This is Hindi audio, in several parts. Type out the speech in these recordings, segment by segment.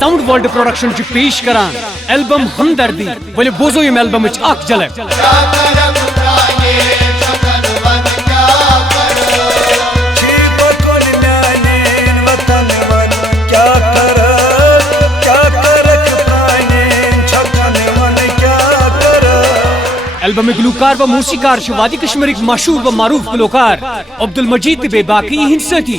साउंड वर्ल्ड प्रोडक्शन पेश करान एल्बम हमदर्दी। बोले बोजो यम एल्बम अख झलक। एल्बम गुलकार व मूसीकार वादी कश्मीर मशहूर व मारूफ गुलकार अब्दुल मजीद बेबाकी हिंसती।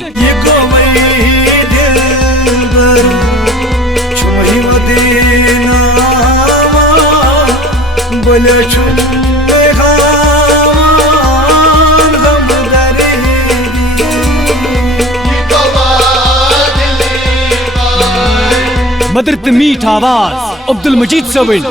मदरत मीठ आवाज अब्दुल मजीद सविन।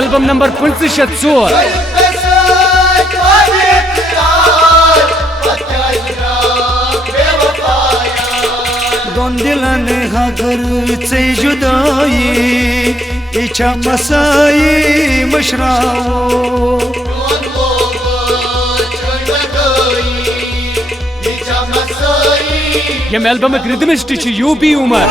एल्बम नंबर 55 दोन दिलाने हागर से जुदाई इच्छा मसाई मशराओ। यम एल्बम रिदमिस्ट यूबी उमर।